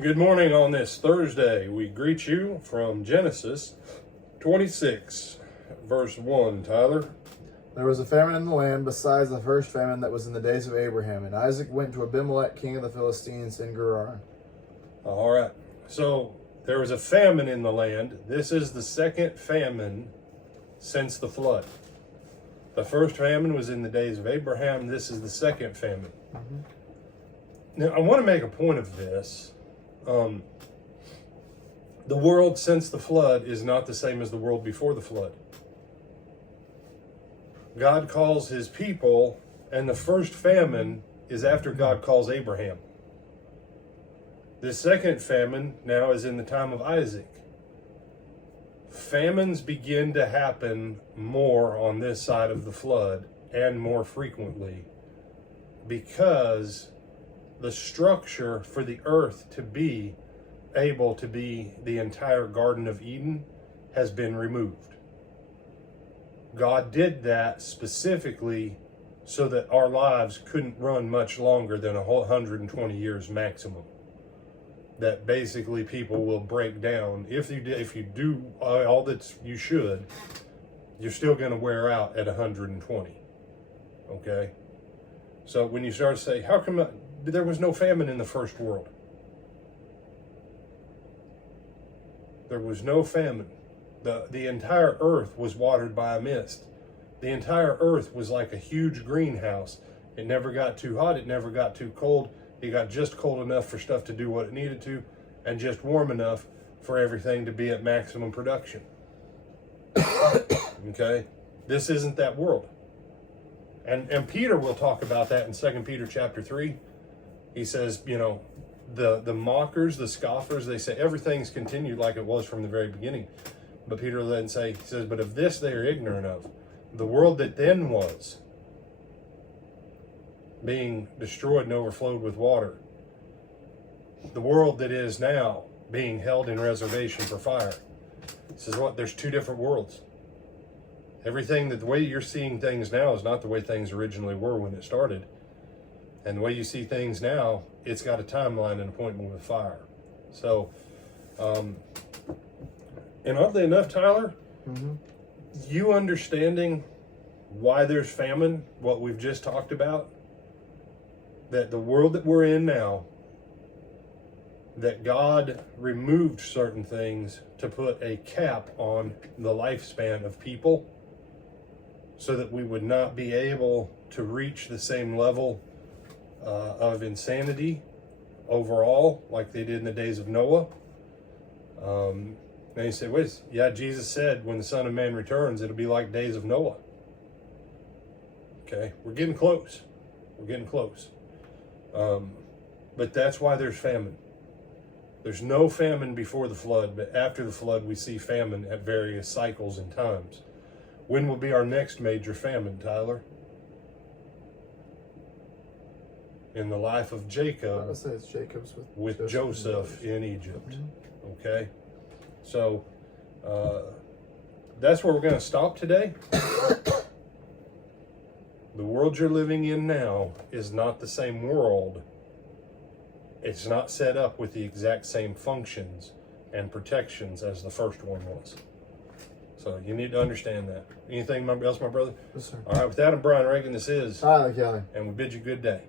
Good morning on this Thursday. We greet you from Genesis 26, verse 1. Tyler? There was a famine in the land besides the first famine that was in the days of Abraham. And Isaac went to Abimelech, king of the Philistines, in Gerar. All right. So there was a famine in the land. This is the second famine since the flood. The first famine was in the days of Abraham. This is the second famine. Now, I want to make a point of this. The world since the flood is not the same as the world before the flood. God calls his people, and the first famine is after God calls Abraham. The second famine now is in the time of Isaac. Famines begin to happen more on this side of the flood and more frequently because the structure for the earth to be able to be the entire Garden of Eden has been removed. God did that specifically so that our lives couldn't run much longer than 120 years maximum. That basically people will break down. If you do all that you should, you're still going to wear out at 120. Okay? So when you start to say, how come there was no famine in the first world? There was no famine. The entire earth was watered by a mist. The entire earth was like a huge greenhouse. It never got too hot. It never got too cold. It got just cold enough for stuff to do what it needed to, and just warm enough for everything to be at maximum production. Okay? This isn't that world. And Peter will talk about that in 2 Peter chapter 3. He says, the mockers, the scoffers, they say everything's continued like it was from the very beginning. But Peter will then say, he says, but of this they are ignorant of. The world that then was, being destroyed and overflowed with water. The world that is now, being held in reservation for fire. He says, what? There's two different worlds. Everything, the way you're seeing things now is not the way things originally were when it started. And the way you see things now, it's got a timeline and appointment with fire. So, and oddly enough, Tyler, you understanding why there's famine, what we've just talked about, that the world that we're in now, that God removed certain things to put a cap on the lifespan of people so that we would not be able to reach the same level of insanity overall, like they did in the days of Noah. And you say, wait, yeah, Jesus said when the Son of Man returns, it'll be like days of Noah. Okay, we're getting close. We're getting close. But that's why there's famine. There's no famine before the flood, but after the flood, we see famine at various cycles and times. When will be our next major famine, Tyler? In the life of Jacob, I would say it's Jacob's with Joseph in Egypt. Okay, so that's where we're going to stop today. The world you're living in now is not the same world. It's not set up with the exact same functions and protections as the first one was. So you need to understand that. Anything else, my brother? Yes, sir. All right, with that, I'm Brian Reagan. This is Tyler Kelly. And we bid you good day.